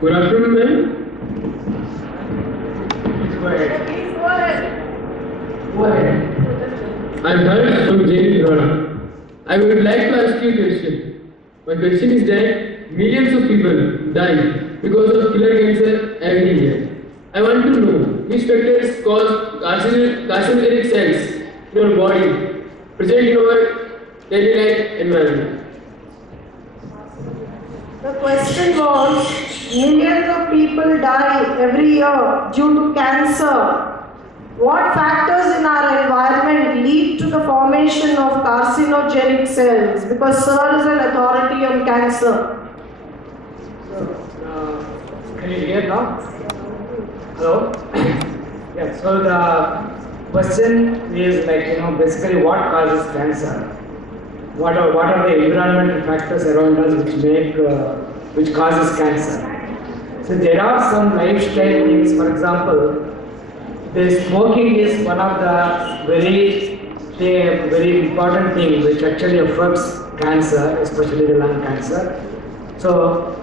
Good afternoon, ma'am. Please go ahead. Go ahead. I'm Harsh from JV Dhara. I would like to ask you a question. My question is that millions of people die because of killer cancer every year. I want to know which factors cause carcinogenic cells in our body present in our daily life environment. The question was, millions of people die every year due to cancer. What factors in our environment lead to the formation of carcinogenic cells? Because Sir is an authority on cancer. Can you hear now? Hello? Yeah, so the question is like, basically what causes cancer? What are the environmental factors around us which causes cancer? So there are some lifestyle things. For example, the smoking is one of the very important thing which actually affects cancer, especially the lung cancer. So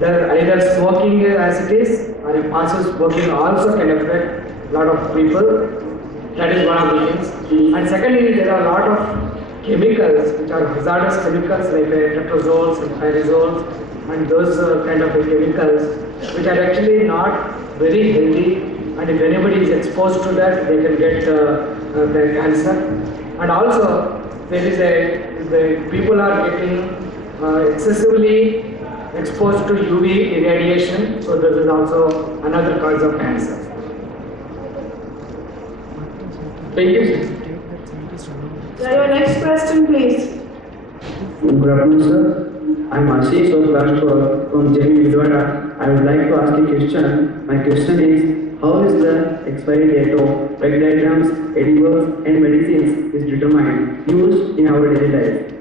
either smoking as it is, or if passive smoking also can affect a lot of people. That is one of the things. And secondly, there are a lot of chemicals which are hazardous chemicals like tetrazoles and pyrazoles and those kind of chemicals which are actually not very healthy, and if anybody is exposed to that they can get the cancer. And also the people are getting excessively exposed to UV irradiation, so this is also another cause of cancer. Thank you, sir. Your next question, please. Good afternoon, sir. I'm Ashish of class 12 from JV Vijayawada. I would like to ask a question. My question is, how is the expiry date of drug diagrams, edibles, and medicines is determined, used in our daily life?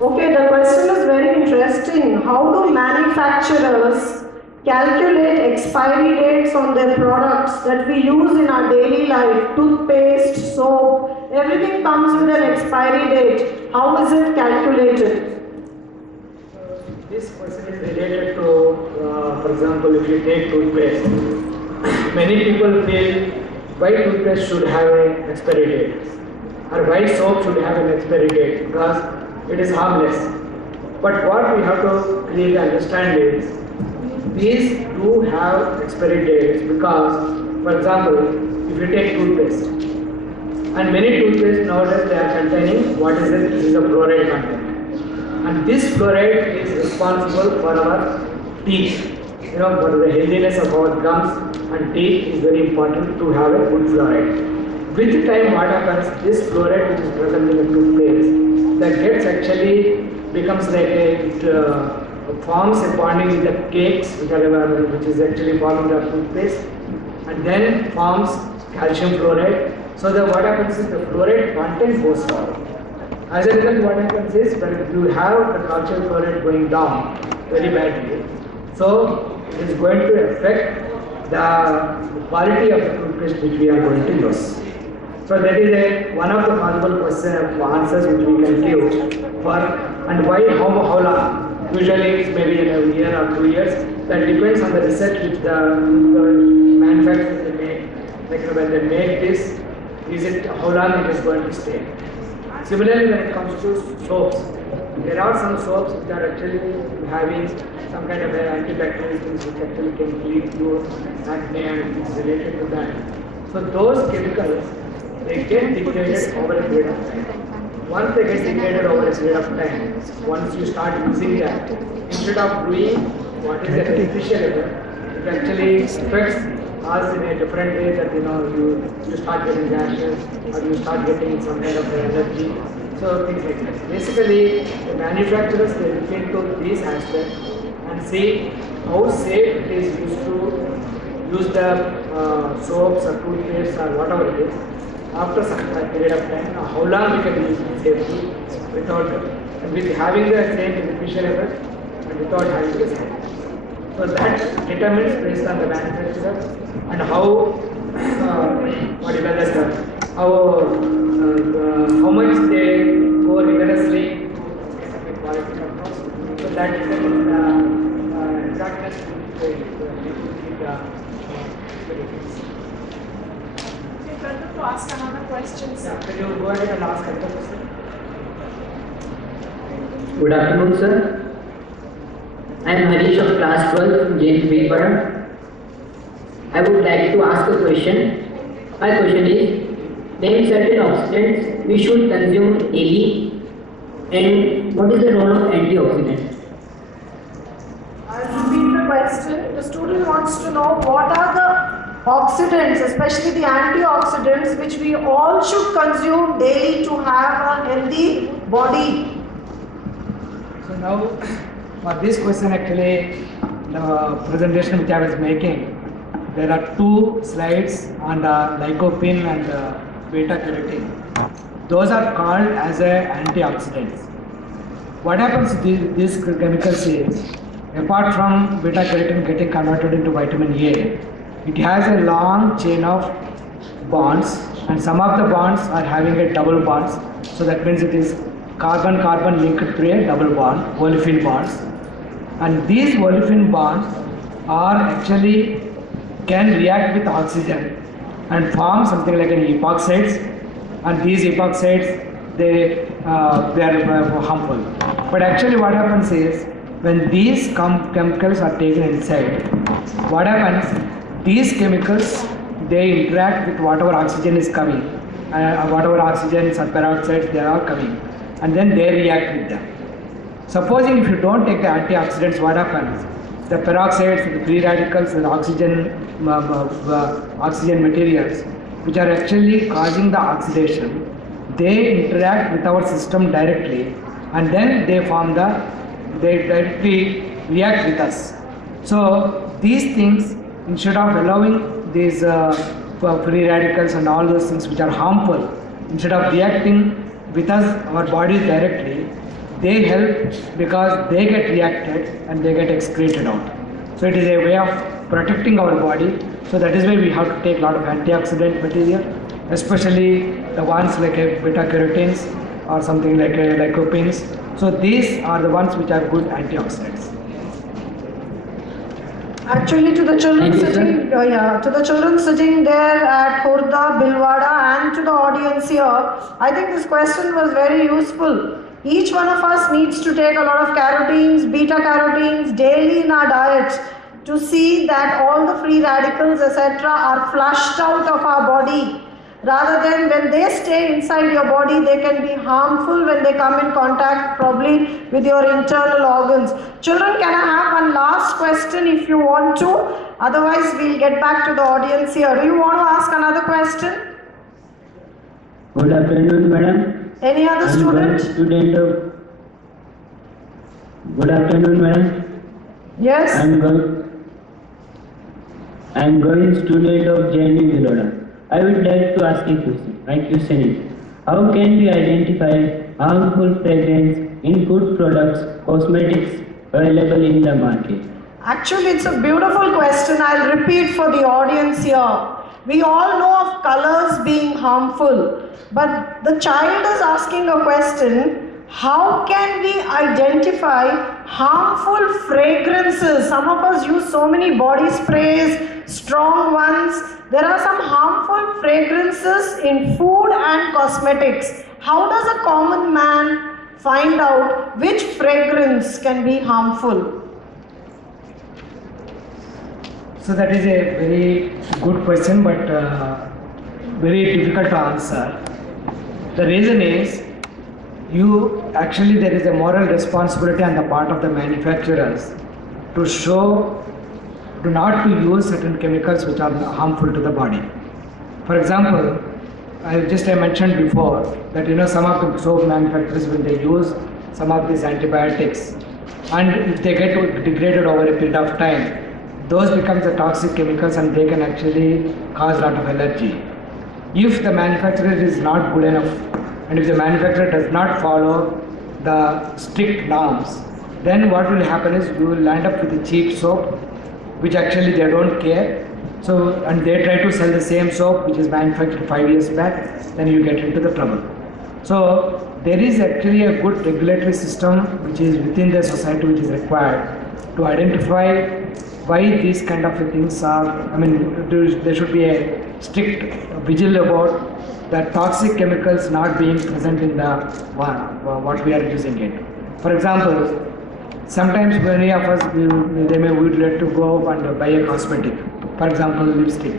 Okay, the question is very interesting. How do manufacturers calculate expiry dates on their products that we use in our daily life? Toothpaste, soap, everything comes with an expiry date. How is it calculated? This question is related to, for example, if you take toothpaste, many people feel why toothpaste should have an expiry date or why soap should have an expiry date because it is harmless. But what we have to clearly understand is these do have expiry dates because, for example, if you take toothpaste, and many toothpaste nowadays they are containing what is it? This is a fluoride content. And this fluoride is responsible for our teeth. For the healthiness of our gums and teeth is very important to have a good fluoride. With time, what happens? This fluoride which is present in the toothpaste, that gets actually becomes like it forms a bonding with the cakes which is actually formed in the toothpaste, and then forms calcium fluoride. So what happens is the fluoride content goes down. As a result, what happens is that you have the calcium fluoride going down very badly. So it is going to affect the quality of the toothpaste which we are going to use. So that is one of the possible answers which we can give for, and why, how long. Usually it's maybe in a year or 2 years. That depends on the research which the manufacturers they make. Like when they make this, is it how long it is going to stay. Similarly, when it comes to soaps, there are some soaps which are actually having some kind of antibacterial things which actually can lead to acne and things related to that. So those chemicals, they get degraded over a period of time. Once they get degraded over a period of time, once you start using that, instead of doing what is the beneficial effect, it actually affects us in a different way that you start getting rashes or you start getting some kind of allergy. So things like that. Basically, the manufacturers they look into these aspects and see how safe it is used to use the soaps or toothpaste or whatever it is. After some period of time, how long we can use it safely without with having the same beneficial effect and without having the same. So that determines based on the manufacturer and how how much they go rigorously in quality control. questions. Yeah, can you go ahead and ask another question? Good afternoon, sir. I am Harish of class 12 from JP Bhilwara. I would like to ask a question. My question is, name certain oxidants we should consume daily and what is the role of antioxidants? I'll repeat the question. The student wants to know what are the oxidants, especially the antioxidants, which we all should consume daily to have a healthy body. So now, for this question actually, the presentation which I was making, there are two slides on the lycopene and beta carotene. Those are called as antioxidants. What happens to these chemicals is, apart from beta carotene getting converted into vitamin A, it has a long chain of bonds, and some of the bonds are having a double bonds. So that means it is carbon-carbon linked to a double bond, olefin bonds. And these olefin bonds are actually can react with oxygen and form something like an epoxides, and these epoxides they are harmful. But actually what happens is, when these chemicals are taken inside, what happens, these chemicals they interact with whatever oxygen is coming, whatever oxygens or peroxides they are coming, and then they react with them. Supposing if you don't take the antioxidants, what happens? The peroxides, the free radicals, the oxygen materials, which are actually causing the oxidation, they interact with our system directly, and then they directly react with us. So these things, instead of allowing these free radicals and all those things which are harmful, instead of reacting with us, our bodies directly, they help because they get reacted and they get excreted out. So it is a way of protecting our body. So that is why we have to take a lot of antioxidant material, especially the ones like beta carotenes or something like lycopenes. So these are the ones which are good antioxidants. Actually, to the children sitting there at Khurda, Bhilwara, and to the audience here, I think this question was very useful. Each one of us needs to take a lot of carotenes, beta carotenes daily in our diets to see that all the free radicals, etc., are flushed out of our body. Rather than when they stay inside your body, they can be harmful when they come in contact probably with your internal organs. Children, can I have one last question if you want to? Otherwise, we'll get back to the audience here. Do you want to ask another question? Good afternoon, madam. Any other student? Good afternoon, madam. Yes? I am going student of JNU Bhilwara. I would like to ask a question. My question is, how can we identify harmful fragrance in food products, cosmetics available in the market? Actually, it's a beautiful question. I'll repeat for the audience here. We all know of colors being harmful, but the child is asking a question. How can we identify harmful fragrances? Some of us use so many body sprays, strong ones. There are some harmful fragrances in food and cosmetics. How does a common man find out which fragrance can be harmful? So that is a very good question, but very difficult to answer. The reason is, there is a moral responsibility on the part of the manufacturers to show, not to use certain chemicals which are harmful to the body. For example, I mentioned before that some of the soap manufacturers, when they use some of these antibiotics, and if they get degraded over a period of time, those become the toxic chemicals and they can actually cause a lot of allergy. If the manufacturer is not good enough, and if the manufacturer does not follow the strict norms, then what will happen is you will end up with a cheap soap, which actually they don't care. So, and they try to sell the same soap which is manufactured 5 years back, then you get into the trouble. So, there is actually a good regulatory system which is within the society which is required to identify why these kind of things are, there should be a strict vigil about the toxic chemicals not being present in the what we are using it. For example, sometimes many of us would like to go and buy a cosmetic, for example lipstick,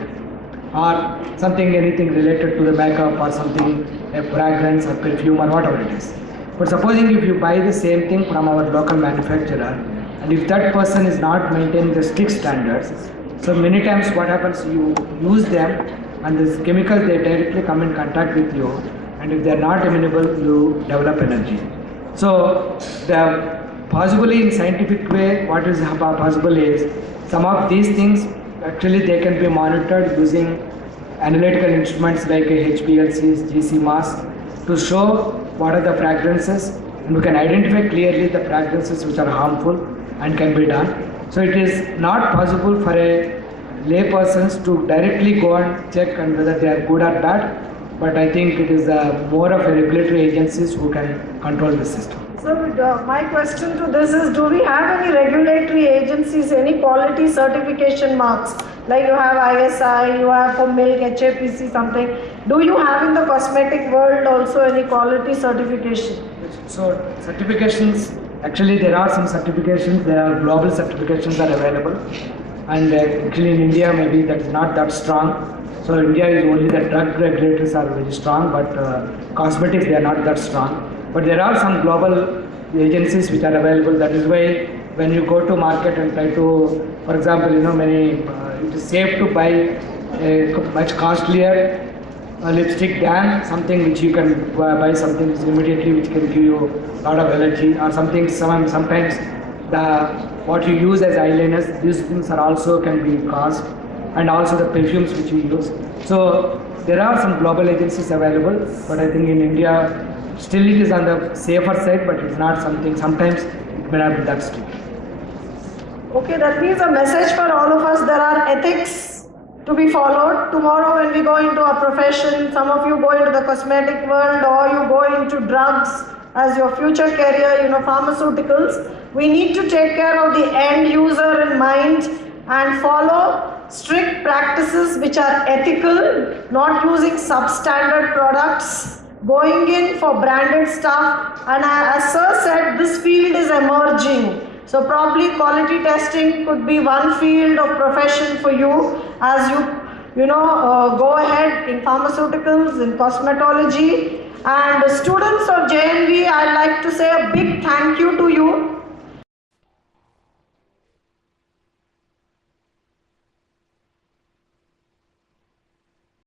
or something, anything related to the makeup or something, a fragrance or perfume or whatever it is. But supposing if you buy the same thing from our local manufacturer, and if that person is not maintaining the strict standards, so many times what happens, you use them and these chemicals, they directly come in contact with you, and if they are not amenable, you develop allergy. So the possibly in scientific way, what is possible is some of these things actually they can be monitored using analytical instruments like HPLCs, GC-MAS to show what are the fragrances, and we can identify clearly the fragrances which are harmful and can be done. So it is not possible for a lay persons to directly go and check and whether they are good or bad, but I think it is more of a regulatory agencies who can control the system. So my question to this is, do we have any regulatory agencies, any quality certification marks? Like you have ISI, you have for milk, HAPC, something. Do you have in the cosmetic world also any quality certification? So certifications, actually there are some certifications, there are global certifications are available, and actually in India maybe that is not that strong. So India is only the drug regulators are very strong, but cosmetics they are not that strong. But there are some global agencies which are available. That is why when you go to market and try to, for example, many it is safe to buy a much costlier lipstick than something which you can buy something immediately which can give you a lot of allergy, or something. Sometimes the what you use as eyeliners, these things are also can be caused, and also the perfumes which you use. So there are some global agencies available, but I think in India still it is on the safer side, but it's not something, sometimes it may not be that strict. Okay, that means a message for all of us, there are ethics to be followed. Tomorrow when we go into a profession, some of you go into the cosmetic world or you go into drugs as your future career, pharmaceuticals, we need to take care of the end user in mind and follow strict practices which are ethical, not using substandard products, going in for branded stuff, and as Sir said, this field is emerging. So probably quality testing could be one field of profession for you as you go ahead in pharmaceuticals, in cosmetology. And the students of JNV, I'd like to say a big thank you to you